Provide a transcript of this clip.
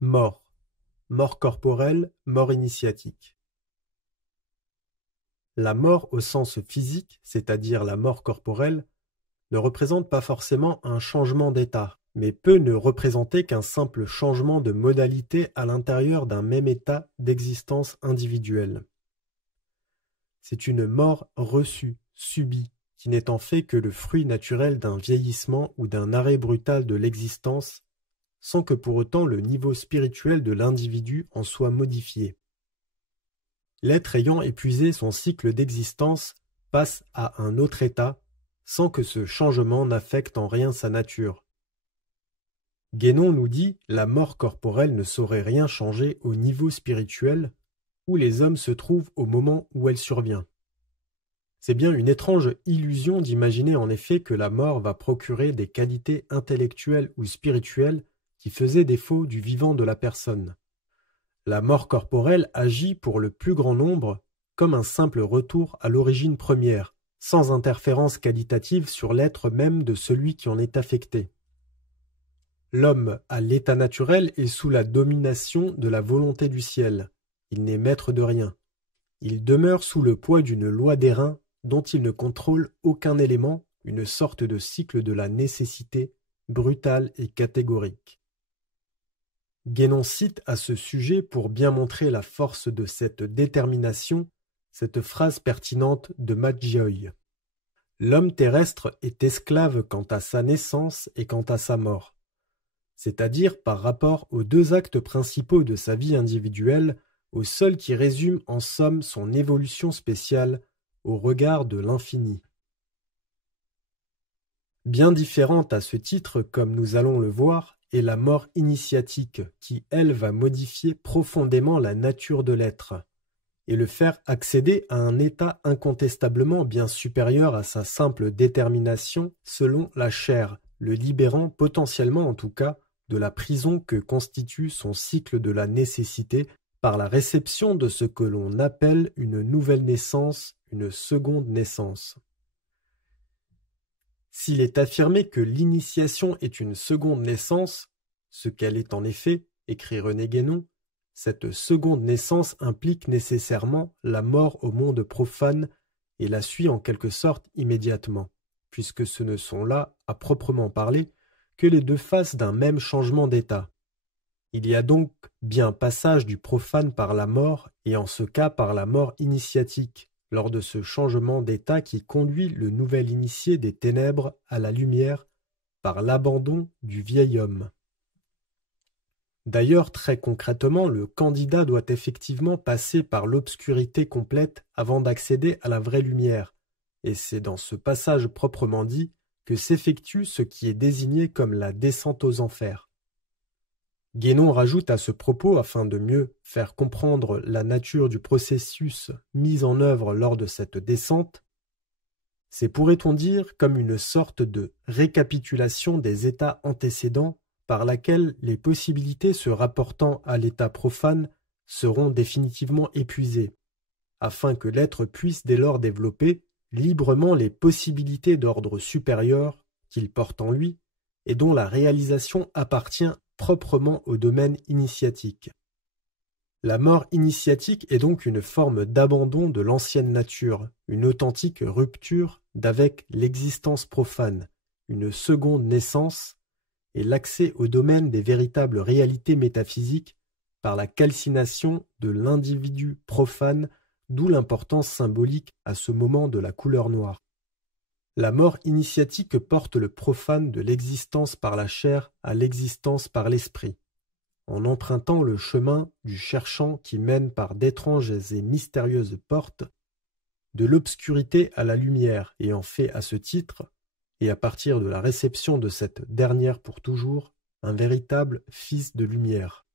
Mort. Mort corporelle, mort initiatique. La mort au sens physique, c'est-à-dire la mort corporelle, ne représente pas forcément un changement d'état, mais peut ne représenter qu'un simple changement de modalité à l'intérieur d'un même état d'existence individuelle. C'est une mort reçue, subie, qui n'est en fait que le fruit naturel d'un vieillissement ou d'un arrêt brutal de l'existence, sans que pour autant le niveau spirituel de l'individu en soit modifié. L'être ayant épuisé son cycle d'existence passe à un autre état, sans que ce changement n'affecte en rien sa nature. Guénon nous dit « La mort corporelle ne saurait rien changer au niveau spirituel où les hommes se trouvent au moment où elle survient. » C'est bien une étrange illusion d'imaginer en effet que la mort va procurer des qualités intellectuelles ou spirituelles qui faisaient défaut du vivant de la personne. La mort corporelle agit pour le plus grand nombre comme un simple retour à l'origine première, sans interférence qualitative sur l'être même de celui qui en est affecté. L'homme, à l'état naturel, est sous la domination de la volonté du ciel. Il n'est maître de rien. Il demeure sous le poids d'une loi d'airain dont il ne contrôle aucun élément, une sorte de cycle de la nécessité, brutal et catégorique. Guénon cite à ce sujet, pour bien montrer la force de cette détermination, cette phrase pertinente de Madjioy. L'homme terrestre est esclave quant à sa naissance et quant à sa mort, c'est-à-dire par rapport aux deux actes principaux de sa vie individuelle, au seul qui résume en somme son évolution spéciale au regard de l'infini. Bien différente à ce titre, comme nous allons le voir, est la mort initiatique qui, elle, va modifier profondément la nature de l'être et le faire accéder à un état incontestablement bien supérieur à sa simple détermination selon la chair, le libérant potentiellement en tout cas de la prison que constitue son cycle de la nécessité par la réception de ce que l'on appelle une nouvelle naissance, une seconde naissance. S'il est affirmé que l'initiation est une seconde naissance, ce qu'elle est en effet, écrit René Guénon, cette seconde naissance implique nécessairement la mort au monde profane et la suit en quelque sorte immédiatement, puisque ce ne sont là, à proprement parler, que les deux faces d'un même changement d'état. Il y a donc bien passage du profane par la mort, et en ce cas par la mort initiatique, lors de ce changement d'état qui conduit le nouvel initié des ténèbres à la lumière par l'abandon du vieil homme. D'ailleurs, très concrètement, le candidat doit effectivement passer par l'obscurité complète avant d'accéder à la vraie lumière, et c'est dans ce passage proprement dit que s'effectue ce qui est désigné comme la descente aux enfers. Guénon rajoute à ce propos, afin de mieux faire comprendre la nature du processus mis en œuvre lors de cette descente, c'est, pourrait-on dire, comme une sorte de récapitulation des états antécédents par laquelle les possibilités se rapportant à l'état profane seront définitivement épuisées, afin que l'être puisse dès lors développer librement les possibilités d'ordre supérieur qu'il porte en lui et dont la réalisation appartient proprement au domaine initiatique. La mort initiatique est donc une forme d'abandon de l'ancienne nature, une authentique rupture d'avec l'existence profane, une seconde naissance, et l'accès au domaine des véritables réalités métaphysiques par la calcination de l'individu profane, d'où l'importance symbolique à ce moment de la couleur noire. La mort initiatique porte le profane de l'existence par la chair à l'existence par l'esprit, en empruntant le chemin du cherchant qui mène par d'étranges et mystérieuses portes de l'obscurité à la lumière et en fait à ce titre, et à partir de la réception de cette dernière pour toujours, un véritable fils de lumière.